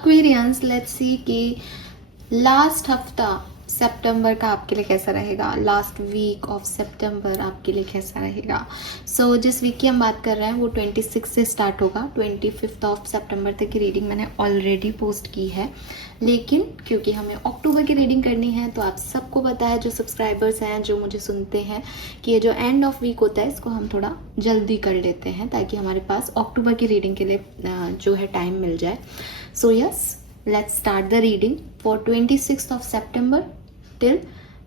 Aquarians, let's see कि last हफ्ता सितंबर का आपके लिए कैसा रहेगा, लास्ट वीक ऑफ सितंबर आपके लिए कैसा रहेगा। सो जिस वीक की हम बात कर रहे हैं वो 26 से स्टार्ट होगा। 25 ऑफ सितंबर तक की रीडिंग मैंने ऑलरेडी पोस्ट की है, लेकिन क्योंकि हमें अक्टूबर की रीडिंग करनी है तो आप सबको पता है, जो सब्सक्राइबर्स हैं, जो मुझे सुनते हैं, कि ये जो एंड ऑफ वीक होता है इसको हम थोड़ा जल्दी कर लेते हैं ताकि हमारे पास अक्टूबर की रीडिंग के लिए जो है टाइम मिल जाए। So yes, let's start the reading for 26th of September till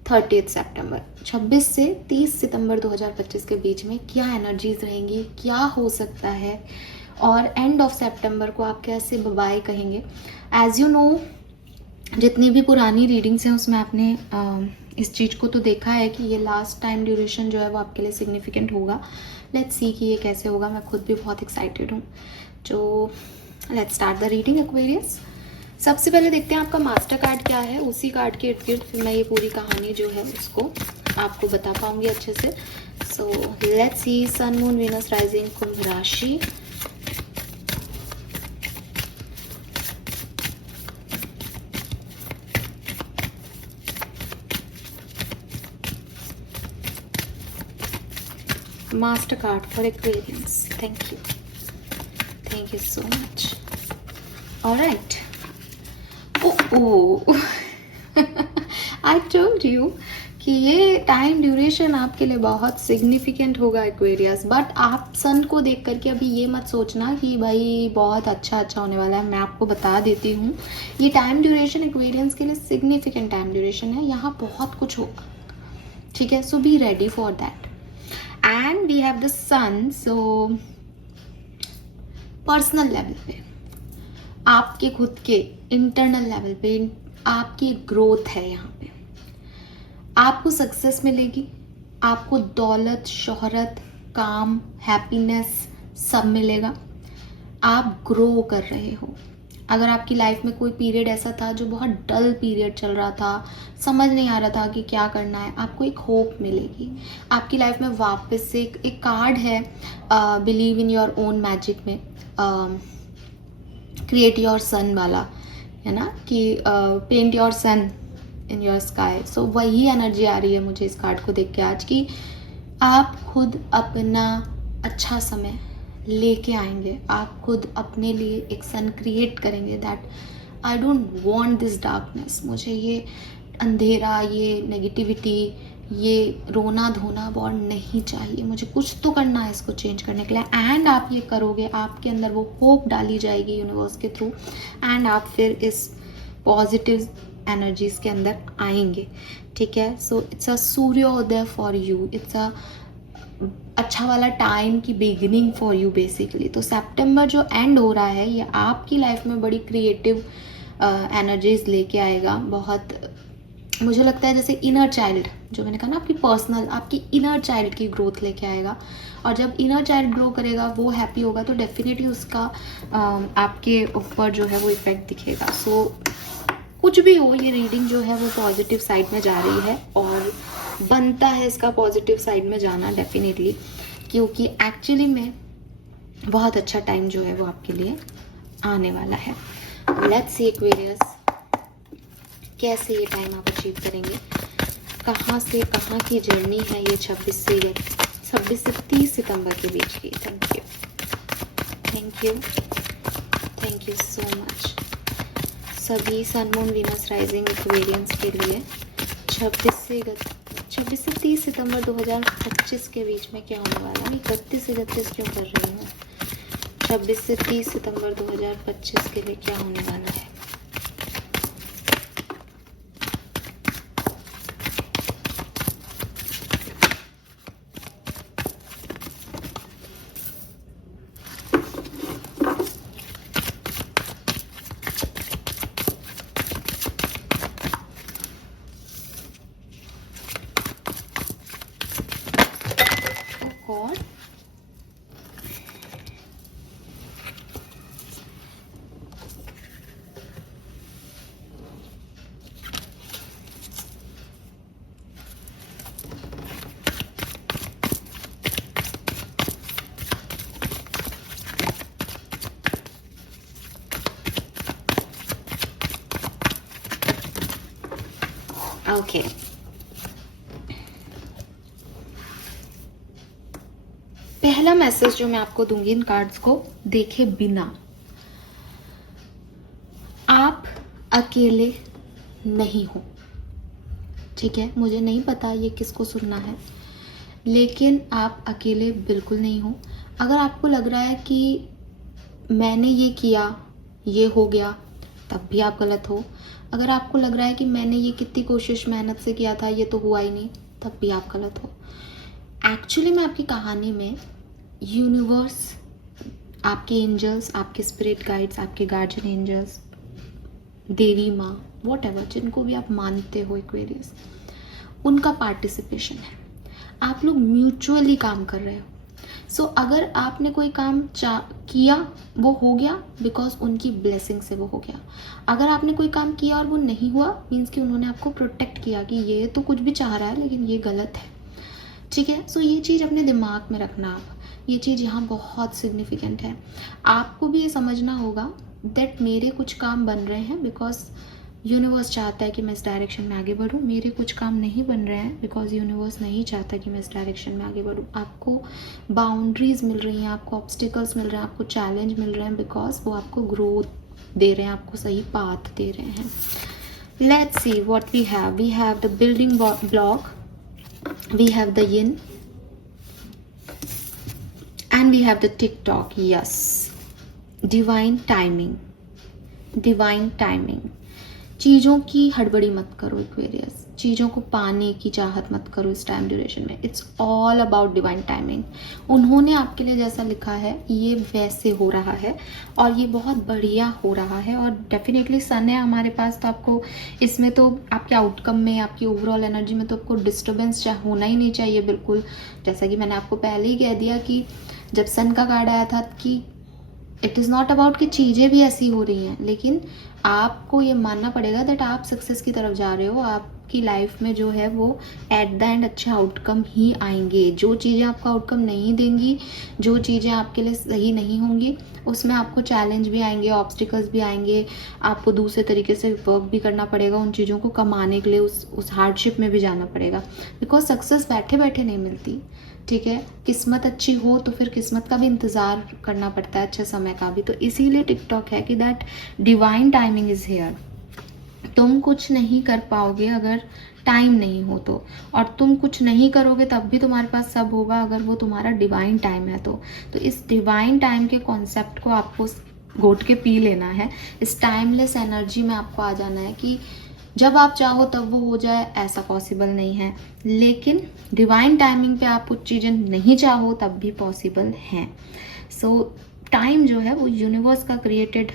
30th September। 26 से 30 सितंबर 2025 के बीच में क्या एनर्जीज रहेंगी, क्या हो सकता है, और एंड ऑफ सितंबर को आप कैसे बाय कहेंगे। एज यू नो, जितनी भी पुरानी रीडिंग्स हैं उसमें आपने इस चीज़ को तो देखा है कि ये लास्ट टाइम ड्यूरेशन जो है वो आपके लिए सिग्निफिकेंट होगा। लेट्स सी कि ये कैसे होगा। मैं खुद भी बहुत एक्साइटेड हूँ। तो let's start the reading Aquarius. सबसे पहले देखते हैं आपका मास्टर कार्ड क्या है। उसी कार्ड के इर्द गिर्द फिर मैं ये पूरी कहानी जो है उसको आपको बता पाऊंगी अच्छे से। So let's see, sun, moon, Venus, rising, कुंभ राशि। Master card for Aquarians. Thank you so much. Alright. I told you कि ये टाइम ड्यूरेशन आपके लिए बहुत सिग्निफिकेंट होगा एक्वेरियस। बट आप सन को देख करके अभी ये मत सोचना कि भाई बहुत अच्छा होने वाला है। मैं आपको बता देती हूँ, ये टाइम ड्यूरेशन एक्वेरियंस के लिए सिग्निफिकेंट टाइम ड्यूरेशन है। यहाँ बहुत कुछ होगा, ठीक है। So be ready for that. And we have the sun. So personal level पे, आपके खुद के इंटरनल लेवल पे आपकी ग्रोथ है। यहाँ पे आपको सक्सेस मिलेगी, आपको दौलत, शोहरत, काम, हैप्पीनेस सब मिलेगा। आप ग्रो कर रहे हो। अगर आपकी लाइफ में कोई पीरियड ऐसा था जो बहुत डल पीरियड चल रहा था, समझ नहीं आ रहा था कि क्या करना है, आपको एक होप मिलेगी। आपकी लाइफ में वापस से एक कार्ड है believe in your own magic में, क्रिएट योर सन वाला, है ना, कि paint your sun in your sky. So वही एनर्जी आ रही है मुझे इस कार्ड को देख के आज, कि आप खुद अपना अच्छा समय लेके आएंगे। आप खुद अपने लिए एक सन क्रिएट करेंगे। That I don't want this darkness. मुझे ये अंधेरा, ये नेगेटिविटी, ये रोना धोना बहुत नहीं चाहिए। मुझे कुछ तो करना है इसको चेंज करने के लिए। एंड आप ये करोगे, आपके अंदर वो होप डाली जाएगी यूनिवर्स के थ्रू, एंड आप फिर इस पॉजिटिव एनर्जीज के अंदर आएंगे, ठीक है। सो इट्स अ सूर्योदय फॉर यू। इट्स अ अच्छा वाला टाइम की बिगिनिंग फॉर यू बेसिकली। तो सितंबर जो एंड हो रहा है ये आपकी लाइफ में बड़ी क्रिएटिव एनर्जीज लेके आएगा। बहुत मुझे लगता है जैसे इनर चाइल्ड, जो मैंने कहा ना, आपकी पर्सनल, आपकी इनर चाइल्ड की ग्रोथ लेके आएगा। और जब इनर चाइल्ड ग्रो करेगा, वो हैप्पी होगा, तो डेफिनेटली उसका आपके ऊपर जो है वो इफेक्ट दिखेगा। सो कुछ भी हो, ये रीडिंग जो है वो पॉजिटिव साइड में जा रही है, और बनता है इसका पॉजिटिव साइड में जाना डेफिनेटली, क्योंकि एक्चुअली में बहुत अच्छा टाइम जो है वो आपके लिए आने वाला है। लेट्स सी एक्वेरियस, कैसे ये टाइम आप अचीव करेंगे, कहाँ से कहाँ की जर्नी है ये 26 से 30 सितंबर के बीच की। Thank you so much. सभी सन, मून, वीनस, राइजिंग एक्वेरियंस के लिए 26 से 30 सितंबर 2025 के बीच में क्या होने वाला है। 31 से 31 क्यों कर रही हूँ। 26 से 30 सितंबर 2025 के लिए क्या होने वाला है। गॉड, ओके, पहला मैसेज जो मैं आपको दूंगी इन कार्ड्स को देखे बिना, आप अकेले नहीं हो। ठीक है, मुझे नहीं पता ये किसको सुनना है, लेकिन आप अकेले बिल्कुल नहीं हो। अगर आपको लग रहा है कि मैंने ये किया, ये हो गया, तब भी आप गलत हो। अगर आपको लग रहा है कि मैंने ये कितनी कोशिश मेहनत से किया था, ये तो हुआ ही नहीं, तब भी आप गलत हो। एक्चुअली में आपकी कहानी में यूनिवर्स, आपके एंजल्स, आपके स्पिरिट गाइड्स, आपके गार्जियन एंजल्स, देवी माँ, वॉटएवर, जिनको भी आप मानते हो एक्वेरियस, उनका पार्टिसिपेशन है। आप लोग म्यूचुअली काम कर रहे हो। सो अगर आपने कोई काम किया, वो हो गया बिकॉज उनकी ब्लेसिंग से वो हो गया। अगर आपने कोई काम किया और वो नहीं हुआ, मीन्स कि उन्होंने आपको प्रोटेक्ट किया कि ये तो कुछ भी चाह रहा है लेकिन ये गलत है। ठीक है, सो ये चीज़ अपने दिमाग में रखना आप, ये चीज़ यहाँ बहुत सिग्निफिकेंट है। आपको भी ये समझना होगा दैट मेरे कुछ काम बन रहे हैं बिकॉज यूनिवर्स चाहता है कि मैं इस डायरेक्शन में आगे बढ़ूँ। मेरे कुछ काम नहीं बन रहे हैं बिकॉज यूनिवर्स नहीं चाहता कि मैं इस डायरेक्शन में आगे बढ़ूँ। आपको बाउंड्रीज मिल रही हैं, आपको ऑब्स्टिकल्स मिल रहे हैं, आपको चैलेंज मिल रहे हैं बिकॉज वो आपको ग्रोथ दे रहे हैं, आपको सही पाथ दे रहे हैं। Let's see what we have. We have the building block, we have the yin, and we have the TikTok. Yes, divine timing, divine timing. चीज़ों की हड़बड़ी मत करो एक्वेरियस, चीज़ों को पाने की चाहत मत करो इस टाइम ड्यूरेशन में। It's all about divine timing. उन्होंने आपके लिए जैसा लिखा है ये वैसे हो रहा है और ये बहुत बढ़िया हो रहा है। और डेफिनेटली सन है हमारे पास, तो आपको इसमें तो आपके आउटकम में, आपकी ओवरऑल एनर्जी में तो आपको डिस्टर्बेंस होना ही नहीं चाहिए बिल्कुल। जैसा कि मैंने आपको पहले ही कह दिया कि जब सन का कार्ड आया था कि इट इज़ नॉट अबाउट कि चीज़ें भी ऐसी हो रही हैं, लेकिन आपको ये मानना पड़ेगा दैट आप सक्सेस की तरफ जा रहे हो। आपकी लाइफ में जो है वो एट द एंड अच्छे आउटकम ही आएंगे। जो चीज़ें आपको आउटकम नहीं देंगी, जो चीज़ें आपके लिए सही नहीं होंगी, उसमें आपको चैलेंज भी आएंगे, ऑब्स्टिकल्स भी आएंगे, आपको दूसरे तरीके से वर्क भी करना पड़ेगा उन चीज़ों को कमाने के लिए, उस हार्डशिप में भी जाना पड़ेगा बिकॉज सक्सेस बैठे बैठे नहीं मिलती। ठीक है, किस्मत अच्छी हो तो फिर किस्मत का भी इंतज़ार करना पड़ता है, अच्छे समय का भी। तो इसीलिए टिकटॉक है कि that divine timing is here. तुम कुछ नहीं कर पाओगे अगर टाइम नहीं हो तो, और तुम कुछ नहीं करोगे तब भी तुम्हारे पास सब होगा अगर वो तुम्हारा डिवाइन टाइम है तो इस डिवाइन टाइम के कॉन्सेप्ट को आपको घोट के पी लेना है। इस टाइमलेस एनर्जी में आपको आ जाना है कि जब आप चाहो तब वो हो जाए, ऐसा पॉसिबल नहीं है। लेकिन डिवाइन टाइमिंग पे आप कुछ चीज़ें नहीं चाहो तब भी पॉसिबल हैं। सो टाइम जो है वो यूनिवर्स का क्रिएटेड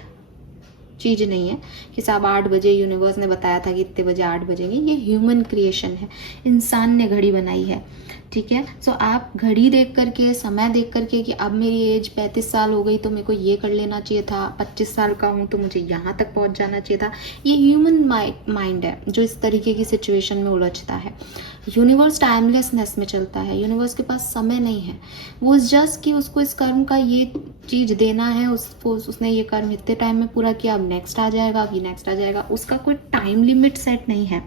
चीज़ नहीं है कि साहब 8 बजे यूनिवर्स ने बताया था कि इतने बजे 8 बजेंगे। ये ह्यूमन क्रिएशन है, इंसान ने घड़ी बनाई है। ठीक है, सो आप घड़ी देख करके, समय देख करके कि अब मेरी एज 35 साल हो गई तो मेरे को ये कर लेना चाहिए था, 25 साल का हूँ तो मुझे यहाँ तक पहुँच जाना चाहिए था, ये ह्यूमन माइंड है जो इस तरीके की सिचुएशन में उलझता है। यूनिवर्स टाइमलेसनेस में चलता है, यूनिवर्स के पास समय नहीं है। वो जस्ट कि उसको इस कर्म का ये चीज़ देना है, उसको उसने ये कर्म इतने टाइम में पूरा किया, अब नेक्स्ट आ जाएगा, अभी नेक्स्ट आ जाएगा, उसका कोई टाइम लिमिट सेट नहीं है।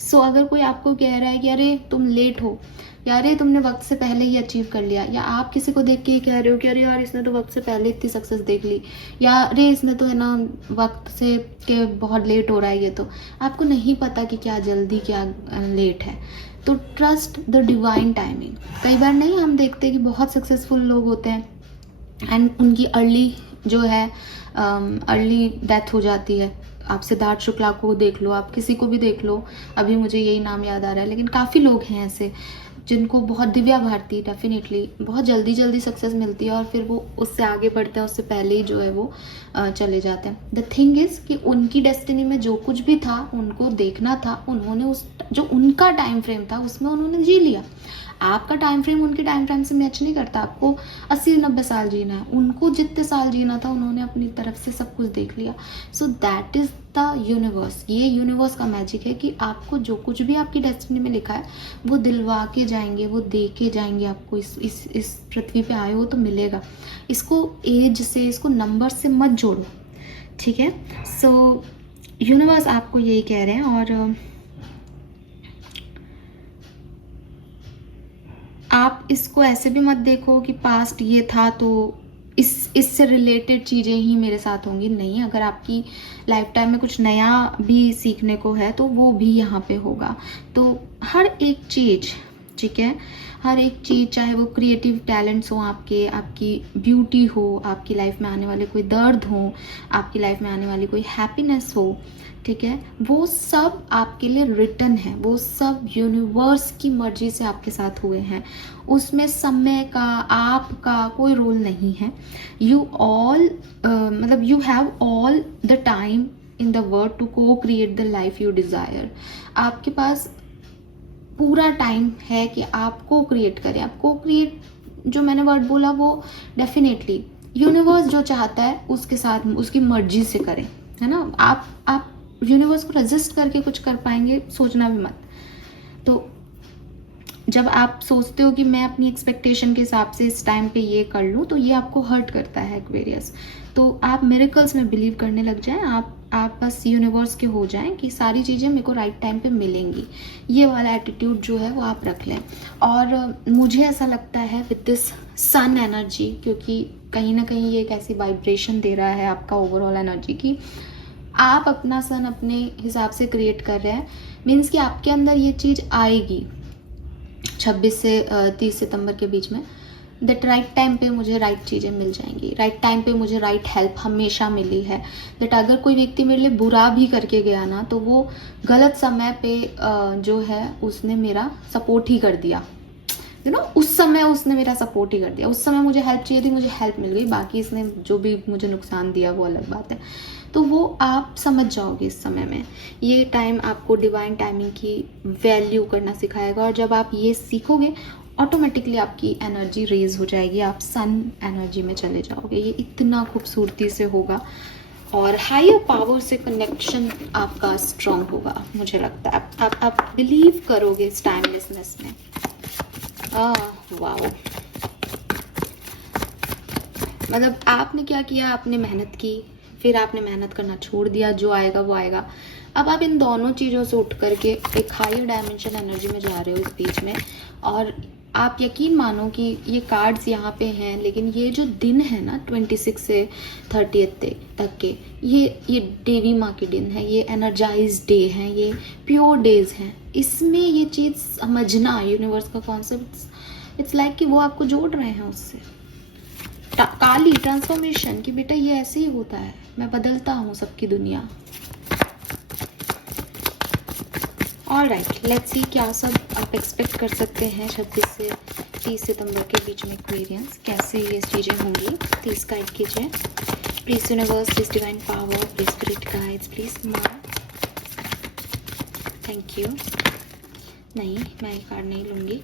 सो अगर कोई आपको कह रहा है कि अरे तुम लेट हो, या अरे तुमने वक्त से पहले ही अचीव कर लिया, या आप किसी को देख के ये कह रहे हो कि अरे यार इसने तो वक्त से पहले इतनी सक्सेस देख ली, या अरे इसने तो है ना वक्त से के बहुत लेट हो रहा है, ये तो आपको नहीं पता कि क्या जल्दी क्या लेट है। तो ट्रस्ट द डिवाइन टाइमिंग। कई बार नहीं हम देखते कि बहुत सक्सेसफुल लोग होते हैं एंड उनकी अर्ली जो है अर्ली डेथ हो जाती है। आप सिद्धार्थ शुक्ला को देख लो, आप किसी को भी देख लो, अभी मुझे यही नाम याद आ रहा है, लेकिन काफ़ी लोग हैं ऐसे जिनको बहुत, दिव्या भारती डेफिनेटली बहुत जल्दी सक्सेस मिलती है और फिर वो उससे आगे बढ़ते हैं, उससे पहले ही जो है वो चले जाते हैं। द थिंग इज़ कि उनकी डेस्टिनी में जो कुछ भी था उनको देखना था, उन्होंने उस जो उनका टाइम फ्रेम था उसमें उन्होंने जी लिया। आपका टाइम फ्रेम उनके टाइम फ्रेम से मैच नहीं करता। आपको 80-90 साल जीना है, उनको जितने साल जीना था उन्होंने अपनी तरफ से सब कुछ देख लिया। So that is the universe. ये यूनिवर्स का मैजिक है कि आपको जो कुछ भी आपकी डेस्टिनी में लिखा है वो दिलवा के जाएंगे, वो दे के जाएंगे आपको। इस पृथ्वी पे आए हो तो मिलेगा। इसको एज से, इसको नंबर से मत जोड़ो, ठीक है। सो यूनिवर्स आपको यही कह रहे हैं। और आप इसको ऐसे भी मत देखो कि पास्ट ये था तो इससे रिलेटेड चीज़ें ही मेरे साथ होंगी। नहीं, अगर आपकी लाइफ टाइम में कुछ नया भी सीखने को है तो वो भी यहाँ पे होगा। तो हर एक चीज़, ठीक है, हर एक चीज़, चाहे वो क्रिएटिव टैलेंट्स हो आपके, आपकी ब्यूटी हो, आपकी लाइफ में आने वाले कोई दर्द हो, आपकी लाइफ में आने वाली कोई हैप्पीनेस हो, ठीक है, वो सब आपके लिए रिटन है, वो सब यूनिवर्स की मर्जी से आपके साथ हुए हैं। उसमें समय का, आपका कोई रोल नहीं है। यू ऑल मतलब you have all the time in the world to को create the life you desire. आपके पास पूरा टाइम है कि आप को क्रिएट करें। आप को क्रिएट, जो मैंने वर्ड बोला वो डेफिनेटली यूनिवर्स जो चाहता है उसके साथ, उसकी मर्जी से करें, है ना। आप यूनिवर्स को रेजिस्ट करके कुछ कर पाएंगे, सोचना भी मत। तो जब आप सोचते हो कि मैं अपनी एक्सपेक्टेशन के हिसाब से इस टाइम पे ये कर लूँ, तो ये आपको हर्ट करता है एक्वेरियस। तो आप मिरेकल्स में बिलीव करने लग जाएं, आप बस यूनिवर्स के हो जाएं कि सारी चीज़ें मेरे को राइट टाइम पे मिलेंगी। ये वाला एटीट्यूड जो है वो आप रख लें। और मुझे ऐसा लगता है विद दिस सन एनर्जी, क्योंकि कहीं ना कहीं ये एक ऐसी वाइब्रेशन दे रहा है आपका ओवरऑल एनर्जी की आप अपना सन अपने हिसाब से क्रिएट कर रहे हैं, मीन्स कि आपके अंदर ये चीज़ आएगी 26 से 30 सितंबर के बीच में। दैट राइट टाइम पे मुझे राइट चीज़ें मिल जाएंगी, राइट टाइम पे मुझे राइट हेल्प हमेशा मिली है। दैट अगर कोई व्यक्ति मेरे लिए बुरा भी करके गया ना, तो वो गलत समय पे जो है उसने मेरा सपोर्ट ही कर दिया, यू नो, उस समय उसने मेरा सपोर्ट ही कर दिया। उस समय मुझे हेल्प चाहिए थी, मुझे हेल्प मिल गई, बाकी इसने जो भी मुझे नुकसान दिया वो अलग बात है। तो वो आप समझ जाओगे इस समय में। ये टाइम आपको डिवाइन टाइमिंग की वैल्यू करना सिखाएगा, और जब आप ये सीखोगे ऑटोमेटिकली आपकी एनर्जी रेज हो जाएगी, आप सन एनर्जी में चले जाओगे। ये इतना खूबसूरती से होगा और हायर पावर से कनेक्शन आपका स्ट्रॉन्ग होगा। मुझे लगता है आप बिलीव करोगे इस टाइमलेसनेस में। वाओ, मतलब आपने क्या किया, आपने मेहनत की, फिर आपने मेहनत करना छोड़ दिया, जो आएगा वो आएगा। अब आप इन दोनों चीज़ों से उठ करके एक हायर डायमेंशन एनर्जी में जा रहे हो इस बीच में। और आप यकीन मानो कि ये कार्ड्स यहाँ पे हैं, लेकिन ये जो दिन है ना 26 से 30 तक के, ये देवी माँ के दिन है, ये एनर्जाइज डे हैं, ये प्योर डेज हैं। इसमें ये चीज़ समझना, यूनिवर्स का कॉन्सेप्ट, इट्स लाइक कि वो आपको जोड़ रहे हैं उससे। काली ट्रांसफॉर्मेशन कि बेटा ये ऐसे ही होता है, मैं बदलता हूँ सबकी दुनिया। ऑलराइट, लेट्स सी क्या सब आप एक्सपेक्ट कर सकते हैं 26 से 30 सितंबर के बीच में एक्वेरियंस, कैसे ये चीज़ें होंगी। प्लीज़ गाइड कीजिए, please universe, please divine power, please spirit guides, please माँ, थैंक यू। नहीं, मैं ये कार्ड नहीं लूँगी।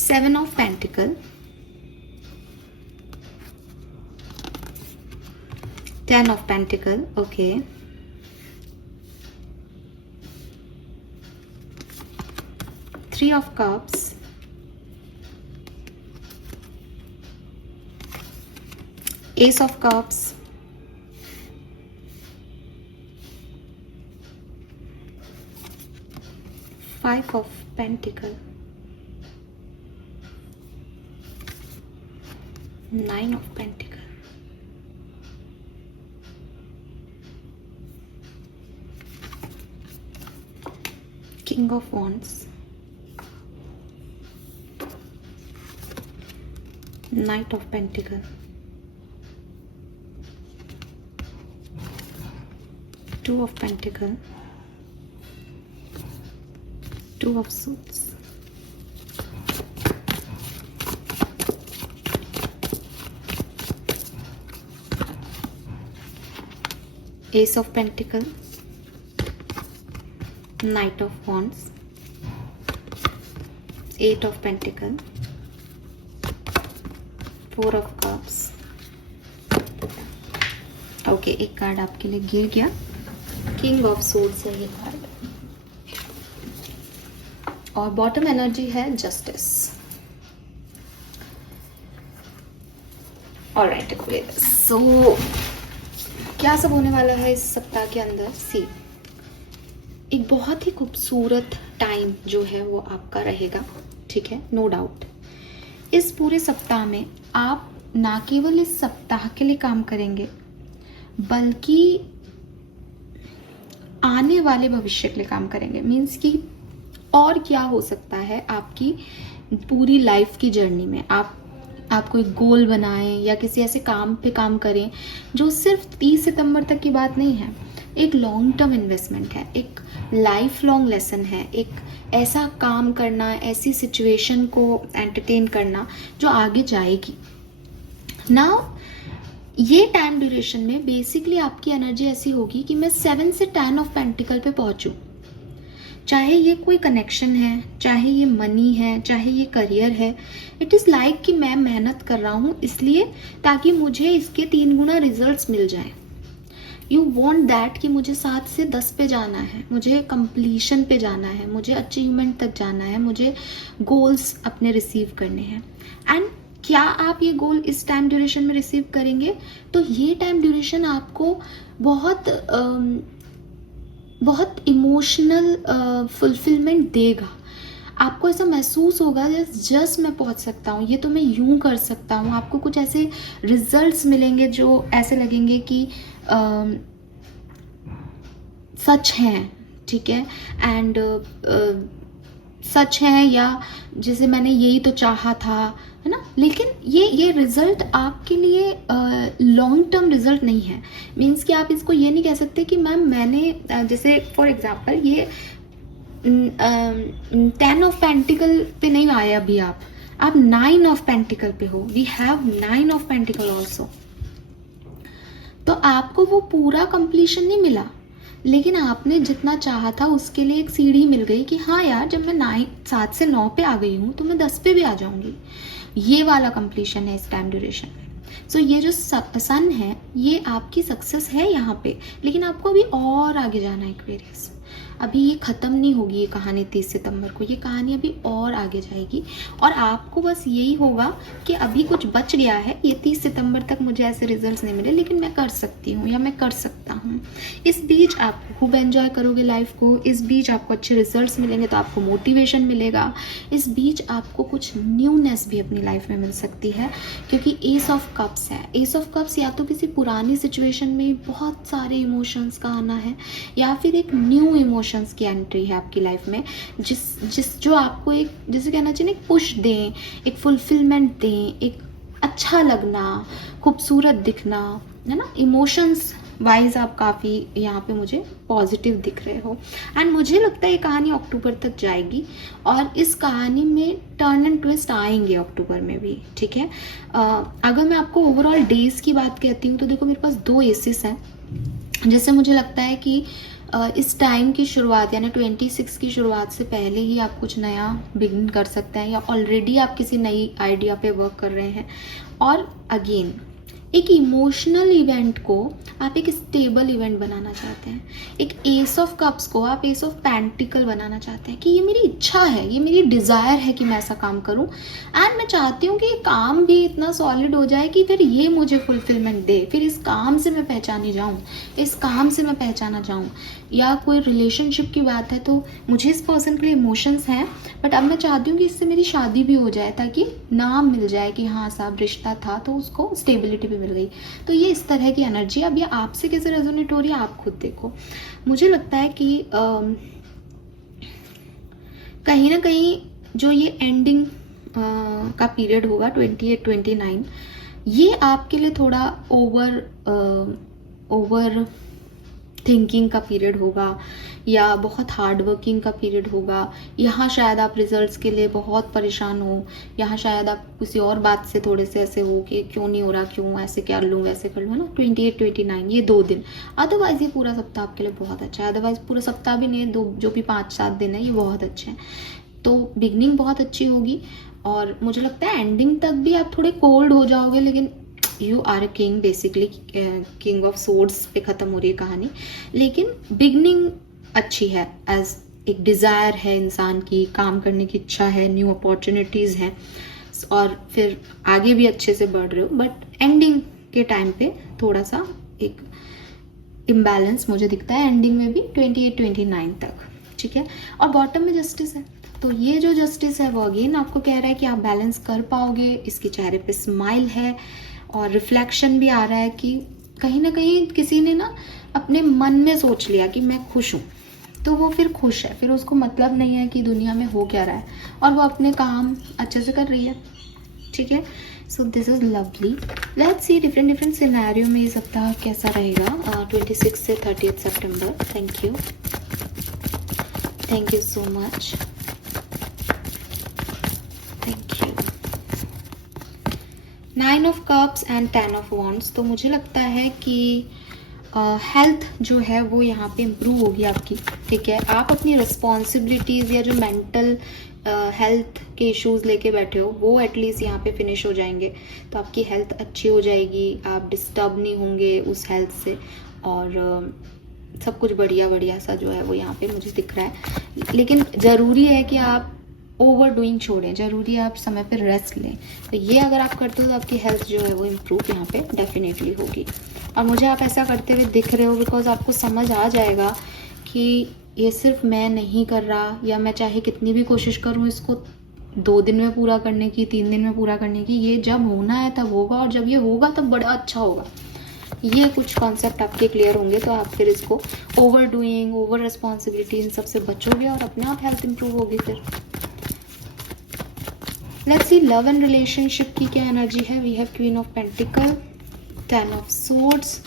Seven of Pentacle, 10 of Pentacle, okay, Three of Cups, Ace of Cups, Five of Pentacle, Nine of Pentacle, King of Wands, Knight of Pentacle, Two of Pentacle, Two of Swords, Ace of Pentacle, Knight of Wands, Eight of Pentacle, Four of Cups। Okay, एक card आपके लिए गिर गया, king of swords है ये card. और bottom energy है justice. Alright Aquarius, सो क्या सब होने वाला है इस सप्ताह के अंदर? सी, एक बहुत ही खूबसूरत टाइम जो है वो आपका रहेगा, ठीक है, नो डाउट। इस पूरे सप्ताह में आप ना केवल इस सप्ताह के लिए काम करेंगे, बल्कि आने वाले भविष्य के लिए काम करेंगे। मीन्स कि और क्या हो सकता है आपकी पूरी लाइफ की जर्नी में। आप कोई गोल बनाएं या किसी ऐसे काम पे काम करें जो सिर्फ 30 सितंबर तक की बात नहीं है, एक लॉन्ग टर्म इन्वेस्टमेंट है, एक लाइफ लॉन्ग लेसन है, एक ऐसा काम करना, ऐसी सिचुएशन को एंटरटेन करना जो आगे जाएगी ना। ये टाइम ड्यूरेशन में बेसिकली आपकी एनर्जी ऐसी होगी कि मैं 7 से 10 ऑफ पेंटिकल पे पहुंचूं। चाहे ये कोई कनेक्शन है, चाहे ये मनी है, चाहे ये करियर है, इट इज़ लाइक कि मैं मेहनत कर रहा हूँ इसलिए ताकि मुझे इसके 3 गुना रिजल्ट्स मिल जाएं। यू वॉन्ट दैट कि मुझे 7 से 10 पे जाना है, मुझे कंप्लीशन पे जाना है, मुझे अचीवमेंट तक जाना है, मुझे गोल्स अपने रिसीव करने हैं। एंड क्या आप ये गोल इस टाइम ड्यूरेशन में रिसीव करेंगे? तो ये टाइम ड्यूरेशन आपको बहुत इमोशनल फुलफिलमेंट देगा। आपको ऐसा महसूस होगा जस्ट मैं पहुंच सकता हूँ, ये तो मैं यूं कर सकता हूँ। आपको कुछ ऐसे रिजल्ट्स मिलेंगे जो ऐसे लगेंगे कि सच हैं, ठीक है, एंड सच है, या जैसे मैंने यही तो चाहा था, है ना। लेकिन ये रिजल्ट आपके लिए लॉन्ग टर्म रिजल्ट नहीं है। मीन्स कि आप इसको ये नहीं कह सकते कि मैम मैंने जैसे फॉर एग्जांपल ये 10 ऑफ पेंटिकल पे नहीं आए अभी, आप 9 ऑफ पेंटिकल पे हो। We have 9 of pentacle also. तो आपको वो पूरा कंप्लीशन नहीं मिला, लेकिन आपने जितना चाहा था उसके लिए एक सीढ़ी मिल गई कि हाँ यार, जब मैं 7 से 9 पे आ गई हूँ तो मैं 10 पे भी आ जाऊंगी। ये वाला कंप्लीशन है इस टाइम ड्यूरेशन में। सो ये जो सन है ये आपकी सक्सेस है यहाँ पे, लेकिन आपको अभी और आगे जाना है एक्वेरियस। अभी ये ख़त्म नहीं होगी ये कहानी 30 सितंबर को, ये कहानी अभी और आगे जाएगी। और आपको बस यही होगा कि अभी कुछ बच गया है, ये 30 सितंबर तक मुझे ऐसे रिजल्ट्स नहीं मिले, लेकिन मैं कर सकती हूँ या मैं कर सकता हूँ। इस बीच आप खूब एंजॉय करोगे लाइफ को, इस बीच आपको अच्छे रिजल्ट्स मिलेंगे तो आपको मोटिवेशन मिलेगा, इस बीच आपको कुछ न्यूनेस भी अपनी लाइफ में मिल सकती है, क्योंकि एस ऑफ कप्स है। एस ऑफ कप्स या तो किसी पुरानी सिचुएशन में बहुत सारे इमोशंस का आना है, या फिर एक न्यू इमोशंस की एंट्री है आपकी लाइफ में, जिस जो आपको एक, जैसे कहना चाहिए, एक पुश दें, एक फुलफिलमेंट दें, एक अच्छा लगना, खूबसूरत दिखना, है ना। इमोशंस वाइज आप काफ़ी यहाँ पे मुझे पॉजिटिव दिख रहे हो। एंड मुझे लगता है ये कहानी अक्टूबर तक जाएगी, और इस कहानी में टर्न एंड ट्विस्ट आएंगे अक्टूबर में भी, ठीक है। अगर मैं आपको ओवरऑल डेज की बात कहती हूँ तो देखो, मेरे पास 2 एसिस हैं, जिससे मुझे लगता है कि इस टाइम की शुरुआत यानी 26 की शुरुआत से पहले ही आप कुछ नया बिगिन कर सकते हैं, या ऑलरेडी आप किसी नई आइडिया पे वर्क कर रहे हैं। और अगेन एक इमोशनल इवेंट को आप एक स्टेबल इवेंट बनाना चाहते हैं, एक एस ऑफ कप्स को आप एस ऑफ पेंटिकल बनाना चाहते हैं कि ये मेरी इच्छा है, ये मेरी डिज़ायर है कि मैं ऐसा काम करूं, एंड मैं चाहती हूँ कि ये काम भी इतना सॉलिड हो जाए कि फिर ये मुझे फुलफिलमेंट दे, फिर इस काम से मैं पहचानी जाऊँ, इस काम से मैं पहचाना जाऊँ। या कोई रिलेशनशिप की बात है तो मुझे इस पर्सन के लिए इमोशंस हैं, बट अब मैं चाहती हूँ कि इससे मेरी शादी भी हो जाए, ताकि नाम मिल जाए कि हाँ साहब रिश्ता था, तो उसको स्टेबिलिटी भी मिल गई। तो ये इस तरह की एनर्जी। अब ये आपसे कैसे रेजोनेट हो रही है आप खुद देखो। मुझे लगता है कि कहीं ना कहीं जो ये एंडिंग का पीरियड होगा 28-29, ये आपके लिए थोड़ा ओवर थिंकिंग का पीरियड होगा, या बहुत हार्ड वर्किंग का पीरियड होगा। यहाँ शायद आप रिजल्ट्स के लिए बहुत परेशान हो, यहाँ शायद आप किसी और बात से थोड़े से ऐसे हो कि क्यों नहीं हो रहा, क्यों ऐसे कर लूँ वैसे कर लूँ, है ना। 28-29 ये 2 दिन, अदरवाइज ये पूरा सप्ताह आपके लिए बहुत अच्छा है। अदरवाइज पूरा सप्ताह भी नहीं है, जो भी 5-7 दिन है ये बहुत अच्छे हैं। तो बिगनिंग बहुत अच्छी होगी, और मुझे लगता है एंडिंग तक भी आप थोड़े कोल्ड हो जाओगे, लेकिन you are a king, basically king of swords पे ख़त्म हो रही है कहानी, लेकिन बिगनिंग अच्छी है एज एक डिज़ायर है इंसान की, काम करने की इच्छा है, न्यू अपॉर्चुनिटीज़ हैं और फिर आगे भी अच्छे से बढ़ रहे हो, बट एंडिंग के टाइम पे थोड़ा सा एक इम्बैलेंस मुझे दिखता है एंडिंग में भी 28-29 तक, ठीक है। और बॉटम में जस्टिस है, तो ये जो जस्टिस है वो अगेन आपको कह रहा है कि आप बैलेंस कर पाओगे। इसके चेहरे पे स्माइल है और रिफ्लेक्शन भी आ रहा है कि कहीं ना कहीं किसी ने ना अपने मन में सोच लिया कि मैं खुश हूँ, तो वो फिर खुश है, फिर उसको मतलब नहीं है कि दुनिया में हो क्या रहा है, और वो अपने काम अच्छे से कर रही है, ठीक है। So this is lovely. Let's see different scenario में ये सप्ताह कैसा रहेगा 26 से 30 सितंबर। Thank you so much, thank you. 9 of cups and 10 of wands, तो मुझे लगता है कि हेल्थ जो है वो यहाँ पे इम्प्रूव होगी आपकी, ठीक है। आप अपनी रिस्पॉन्सिबिलिटीज़ या जो मेंटल हेल्थ के इश्यूज़ लेके बैठे हो वो एटलीस्ट यहाँ पे फिनिश हो जाएंगे, तो आपकी हेल्थ अच्छी हो जाएगी, आप डिस्टर्ब नहीं होंगे उस हेल्थ से, और सब कुछ बढ़िया सा जो है वो यहाँ पे मुझे दिख रहा है। लेकिन ज़रूरी है कि आप ओवर डूइंग छोड़ें, ज़रूरी है आप समय पर रेस्ट लें। तो ये अगर आप करते हो तो आपकी हेल्थ जो है वो इम्प्रूव यहाँ पे डेफिनेटली होगी। और मुझे आप ऐसा करते हुए दिख रहे हो बिकॉज आपको समझ आ जाएगा कि ये सिर्फ मैं नहीं कर रहा, या मैं चाहे कितनी भी कोशिश करूँ इसको 2 दिन में पूरा करने की, 3 दिन में पूरा करने की, ये जब होना है तब होगा, और जब ये होगा तब बड़ा अच्छा होगा। ये कुछ कॉन्सेप्ट आपके क्लियर होंगे तो आप फिर इसको ओवर डूइंग, ओवर रिस्पॉन्सिबिलिटी इन सब से बचोगे और अपने आप हेल्थ इंप्रूव होगी। फिर let's see love and relationship की क्या एनर्जी है। We have queen of pentacle, 10 of swords,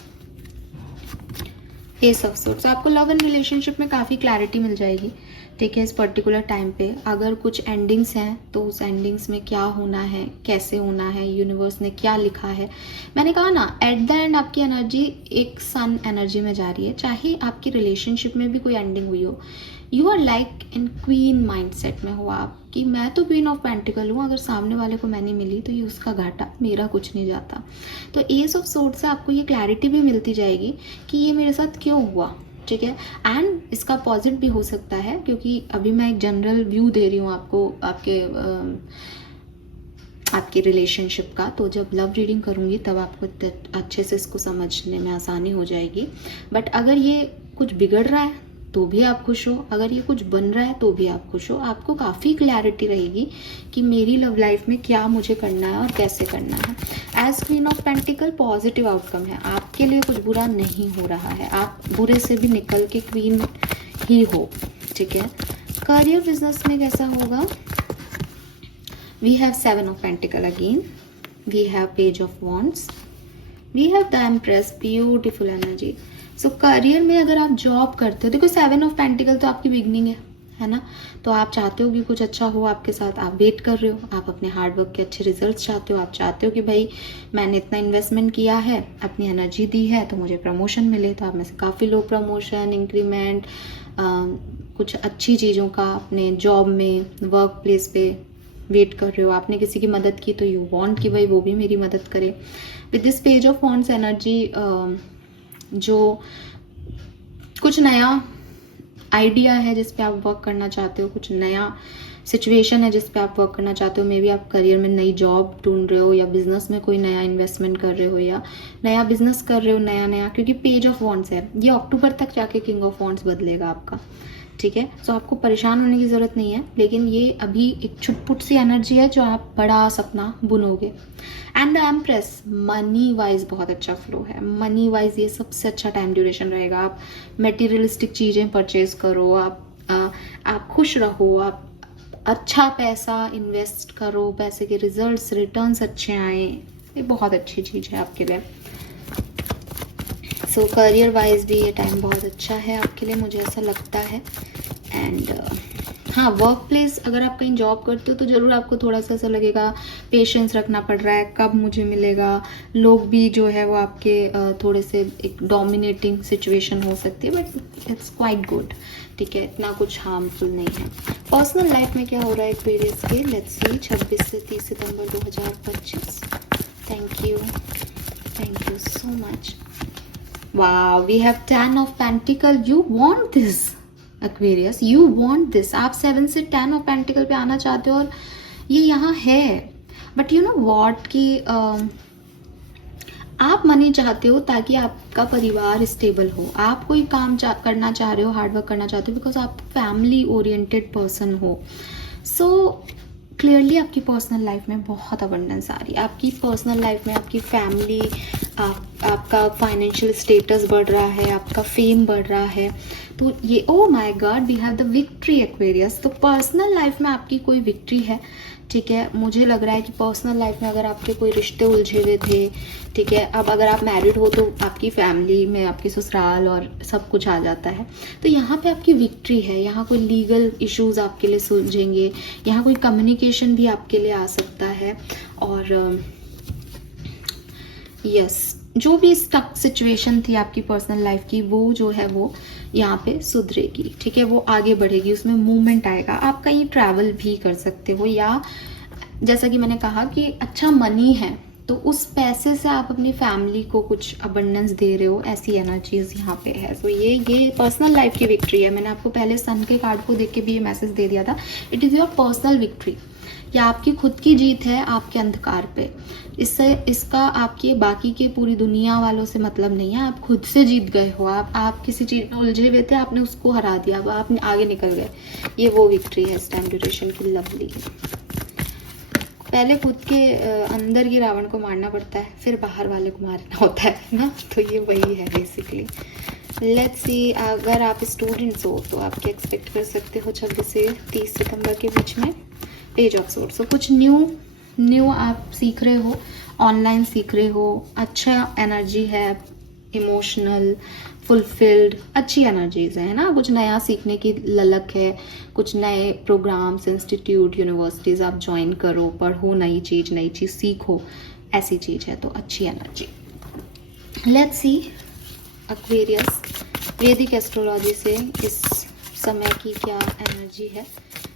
ace of swords. आपको लव एंड रिलेशनशिप में काफ़ी क्लैरिटी मिल जाएगी, ठीक है, इस पर्टिकुलर टाइम पे। अगर कुछ एंडिंग्स हैं तो उस एंडिंग्स में क्या होना है, कैसे होना है, यूनिवर्स ने क्या लिखा है। मैंने कहा ना, एट द एंड आपकी एनर्जी एक सन एनर्जी में जा रही है। चाहे आपकी रिलेशनशिप में भी कोई एंडिंग हुई हो, you are like in queen mindset में हो आप, कि मैं तो क्वीन ऑफ पेंटिकल हूँ, अगर सामने वाले को मैं नहीं मिली तो ये उसका घाटा, मेरा कुछ नहीं जाता। तो एस ऑफ सोर्ड से आपको ये क्लैरिटी भी मिलती जाएगी कि ये मेरे साथ क्यों हुआ, ठीक है। एंड इसका पॉजिटिव भी हो सकता है, क्योंकि अभी मैं एक जनरल व्यू दे रही हूँ आपको आपके रिलेशनशिप का। तो जब लव रीडिंग करूँगी तब आपको अच्छे से इसको समझने में आसानी हो जाएगी। बट अगर ये कुछ बिगड़ रहा है तो भी आप खुश हो, अगर ये कुछ बन रहा है तो भी आप खुश हो, आपको काफ़ी क्लैरिटी रहेगी कि मेरी लव लाइफ में क्या मुझे करना है और कैसे करना है। As queen of pentacle positive outcome है, आपके लिए कुछ बुरा नहीं हो रहा है, आप बुरे से भी निकल के क्वीन ही हो, ठीक है। करियर बिजनेस में कैसा होगा। We have 7 of pentacle again, we have page of wands, we have the empress, beautiful energy. So career में अगर आप जॉब करते हो, देखो 7 ऑफ पेंटिकल तो आपकी बिगनिंग है ना, तो आप चाहते हो कि कुछ अच्छा हो आपके साथ, आप वेट कर रहे हो, आप अपने हार्डवर्क के अच्छे रिजल्ट्स चाहते हो, आप चाहते हो कि भाई मैंने इतना इन्वेस्टमेंट किया है, अपनी एनर्जी दी है, तो मुझे प्रमोशन मिले। तो आप में से काफ़ी लोग प्रमोशन, इंक्रीमेंट, कुछ अच्छी चीज़ों का अपने जॉब में, वर्क प्लेस पे वेट कर रहे हो। आपने किसी की मदद की तो यू वांट कि भाई वो भी मेरी मदद करे। With this page of wands energy, जो कुछ नया आइडिया है जिस पे आप वर्क करना चाहते हो, कुछ नया सिचुएशन है जिस पे आप वर्क करना चाहते हो, मे बी आप करियर में नई जॉब ढूंढ रहे हो, या बिजनेस में कोई नया इन्वेस्टमेंट कर रहे हो, या नया बिजनेस कर रहे हो नया, क्योंकि पेज ऑफ वॉन्ड्स है, ये अक्टूबर तक जाके किंग ऑफ वॉन्ड्स बदलेगा आपका, ठीक है। सो आपको परेशान होने की ज़रूरत नहीं है, लेकिन ये अभी एक छुटपुट सी एनर्जी है जो आप बड़ा सपना बुनोगे। And the empress, money wise बहुत अच्छा फ्लो है, मनी वाइज ये सबसे अच्छा टाइम ड्यूरेशन रहेगा। आप मटेरियलिस्टिक चीज़ें परचेज करो, आप खुश रहो, आप अच्छा पैसा इन्वेस्ट करो, पैसे के रिजल्ट्स, रिटर्न्स अच्छे आए, ये बहुत अच्छी चीज़ है आपके लिए। सो करियर वाइज भी ये टाइम बहुत अच्छा है आपके लिए, मुझे ऐसा लगता है। एंड हाँ, वर्क प्लेस अगर आप कहीं जॉब करते हो तो ज़रूर आपको थोड़ा सा ऐसा लगेगा, पेशेंस रखना पड़ रहा है, कब मुझे मिलेगा। लोग भी जो है वो आपके थोड़े से एक डोमिनेटिंग सिचुएशन हो सकती है, बट इट्स क्वाइट गुड, ठीक है, इतना कुछ हार्मफुल नहीं है। पर्सनल लाइफ में क्या हो रहा है एक्वेरियस के, लेट्स सी 26 से 30 सितंबर 2025। Thank you so much. Wow, we have 10 of Pentacle. You want this. Aquarius, you want this, आप 7 से 10 ऑफ पेंटिकल पे आना चाहते हो और ये यहाँ है। बट यू नो व्हाट कि आप मनी चाहते हो ताकि आपका परिवार स्टेबल हो, आप कोई काम करना चाह रहे हो, हार्ड वर्क करना चाहते हो बिकॉज आप फैमिली ओरिएंटेड पर्सन हो। सो क्लियरली आपकी पर्सनल लाइफ में बहुत अबंडेंस आ रही है, आपकी पर्सनल लाइफ में आपकी फैमिली, आपका फाइनेंशियल स्टेटस बढ़ रहा है, आपका फेम बढ़ रहा है। तो ये oh my god we have the victory Aquarius. तो पर्सनल लाइफ में आपकी कोई विक्ट्री है, ठीक है। मुझे लग रहा है कि पर्सनल लाइफ में अगर आपके कोई रिश्ते उलझे हुए थे, ठीक है, अब अगर आप मैरिड हो तो आपकी फैमिली में आपके ससुराल और सब कुछ आ जाता है। तो यहाँ पे आपकी विक्ट्री है, यहाँ कोई लीगल इश्यूज आपके लिए सुलझेंगे, यहाँ कोई कम्युनिकेशन भी आपके लिए आ सकता है। और यस जो भी स्टक सिचुएशन थी आपकी पर्सनल लाइफ की, वो जो है वो यहाँ पे सुधरेगी, ठीक है, वो आगे बढ़ेगी, उसमें मूवमेंट आएगा। आप कहीं ट्रैवल भी कर सकते हो, या जैसा कि मैंने कहा कि अच्छा मनी है तो उस पैसे से आप अपनी फैमिली को कुछ अबंडेंस दे रहे हो, ऐसी एनर्जीज यहाँ पे है। तो ये पर्सनल लाइफ की विक्ट्री है। मैंने आपको पहले सन के कार्ड को देख के भी ये मैसेज दे दिया था, it is your personal victory, या आपकी खुद की जीत है आपके अंधकार पे। इसका आपके बाकी के पूरी दुनिया वालों से मतलब नहीं है, आप खुद से जीत गए हो। आप किसी चीज़ में उलझे हुए थे, आपने उसको हरा दिया, अब आप आगे निकल गए, ये वो विक्ट्री है इस टाइम ड्यूरेशन की। लवली। पहले खुद के अंदर के रावण को मारना पड़ता है, फिर बाहर वाले को मारना होता है ना, तो ये वही है बेसिकली। लेट्स सी, अगर आप स्टूडेंट्स हो तो आप क्या एक्सपेक्ट कर सकते हो 26 से 30 सितंबर के बीच में। पेज ऑफ सोर्ड्स, तो कुछ न्यू आप सीख रहे हो, ऑनलाइन सीख रहे हो, अच्छा एनर्जी है, इमोशनल, फुलफिल्ड, अच्छी एनर्जीज है ना। कुछ नया सीखने की ललक है, कुछ नए प्रोग्राम्स, इंस्टीट्यूट, यूनिवर्सिटीज़ आप ज्वाइन करो, पढ़ो, नई चीज़ सीखो, ऐसी चीज़ है, तो अच्छी एनर्जी। लेट्स सी एक्वेरियस, वैदिक एस्ट्रोलॉजी से इस समय की क्या एनर्जी है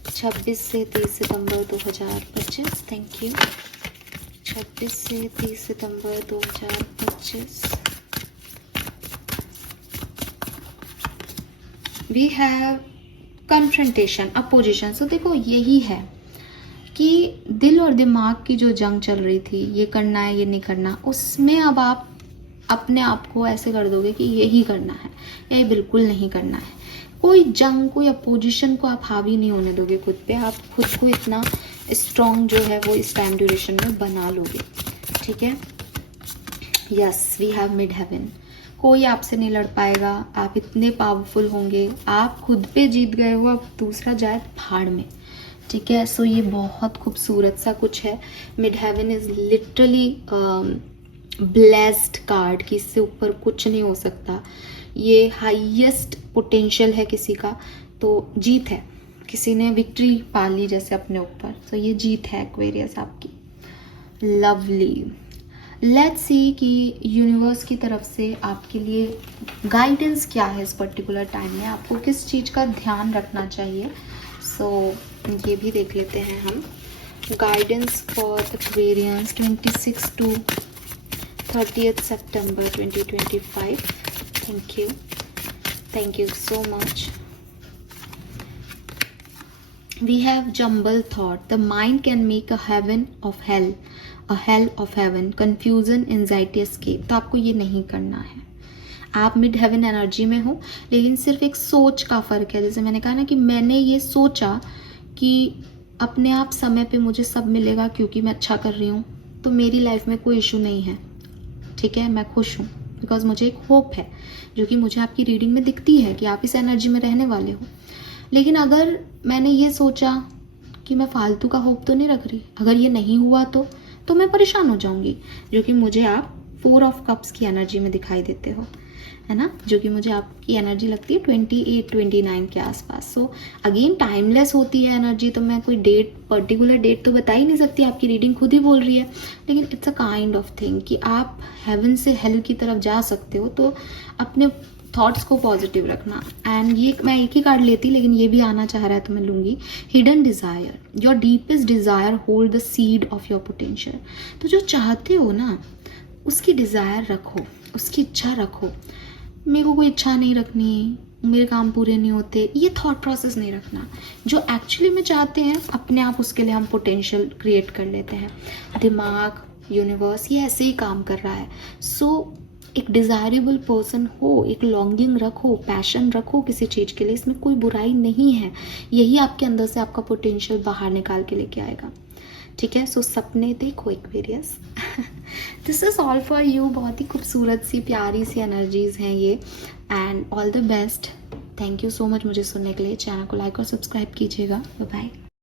26 से 30 सितंबर 2025। Thank you. 26 से 30 सितंबर 2025 वी हैव कन्फ्रंटेशन, अपोजिशन। सो देखो यही है कि दिल और दिमाग की जो जंग चल रही थी, ये करना है ये नहीं करना, उसमें अब आप अपने आप को ऐसे कर दोगे कि यही करना है या ये बिल्कुल नहीं करना है। कोई जंग, कोई अपोजिशन को आप हावी नहीं होने दोगे खुद पे, आप खुद को इतना स्ट्रॉन्ग जो है वो इस टाइम ड्यूरेशन में बना लोगे, ठीक है। Yes we have mid heaven, कोई आपसे नहीं लड़ पाएगा, आप इतने पावरफुल होंगे, आप खुद पे जीत गए हो, अब दूसरा जाए भाड़ में, ठीक है। सो ये बहुत खूबसूरत सा कुछ है। Mid heaven is literally blessed card, कि इससे ऊपर कुछ नहीं हो सकता। ये हाईएस्ट पोटेंशियल है किसी का, तो जीत है, किसी ने विक्ट्री पा ली जैसे अपने ऊपर, तो ये जीत है एक्वेरियस आपकी। लवली। लेट्स सी कि यूनिवर्स की तरफ से आपके लिए गाइडेंस क्या है इस पर्टिकुलर टाइम में, आपको किस चीज़ का ध्यान रखना चाहिए। सो ये भी देख लेते हैं हम। Guidance for Aquarians 26 to 30th September 2025. Thank you so much. We have jumble thought. The mind can make a heaven of hell, a hell of heaven. Confusion, anxiety, escape. तो आपको ये नहीं करना है। आप मिड हेवन एनर्जी में हो, लेकिन सिर्फ एक सोच का फ़र्क है। जैसे मैंने कहा ना कि मैंने ये सोचा कि अपने आप समय पे मुझे सब मिलेगा क्योंकि मैं अच्छा कर रही हूँ, तो मेरी लाइफ में कोई इशू नहीं है, ठीक है, मैं खुश हूँ, बिकॉज मुझे एक होप है जो कि मुझे आपकी रीडिंग में दिखती है कि आप इस एनर्जी में रहने वाले हो। लेकिन अगर मैंने ये सोचा कि मैं फालतू का होप तो नहीं रख रही, अगर ये नहीं हुआ तो मैं परेशान हो जाऊंगी, जो कि मुझे आप 4 ऑफ कप्स की एनर्जी में दिखाई देते हो, है ना, जो कि मुझे आपकी एनर्जी लगती है 28-29 के आसपास। सो अगेन टाइमलेस होती है एनर्जी, तो मैं कोई पर्टिकुलर डेट तो बता ही नहीं सकती, आपकी रीडिंग खुद ही बोल रही है। लेकिन it's a kind of thing कि आप हेवन से हेल की तरफ जा सकते हो, तो अपने थॉट्स को पॉजिटिव रखना। एंड ये मैं एक ही कार्ड लेती, लेकिन ये भी आना चाह रहा है तो मैं लूँगी। Hidden desire, your deepest desire hold the seed of your potential. तो जो चाहते हो ना, उसकी डिज़ायर रखो, उसकी इच्छा रखो। मेरे को कोई इच्छा नहीं रखनी, मेरे काम पूरे नहीं होते, ये थॉट प्रोसेस नहीं रखना। जो एक्चुअली में चाहते हैं अपने आप उसके लिए हम पोटेंशियल क्रिएट कर लेते हैं। दिमाग, यूनिवर्स ये ऐसे ही काम कर रहा है। सो एक डिज़ायरेबल पर्सन हो, एक लॉन्गिंग रखो, पैशन रखो किसी चीज़ के लिए, इसमें कोई बुराई नहीं है। यही आपके अंदर से आपका पोटेंशियल बाहर निकाल के लेके आएगा। ठीक है, सो सपने देखो Aquarius. This is all for you. बहुत ही खूबसूरत सी प्यारी सी एनर्जीज़ हैं ये, and all the best. Thank you so much मुझे सुनने के लिए। चैनल को लाइक और सब्सक्राइब कीजिएगा। Bye bye.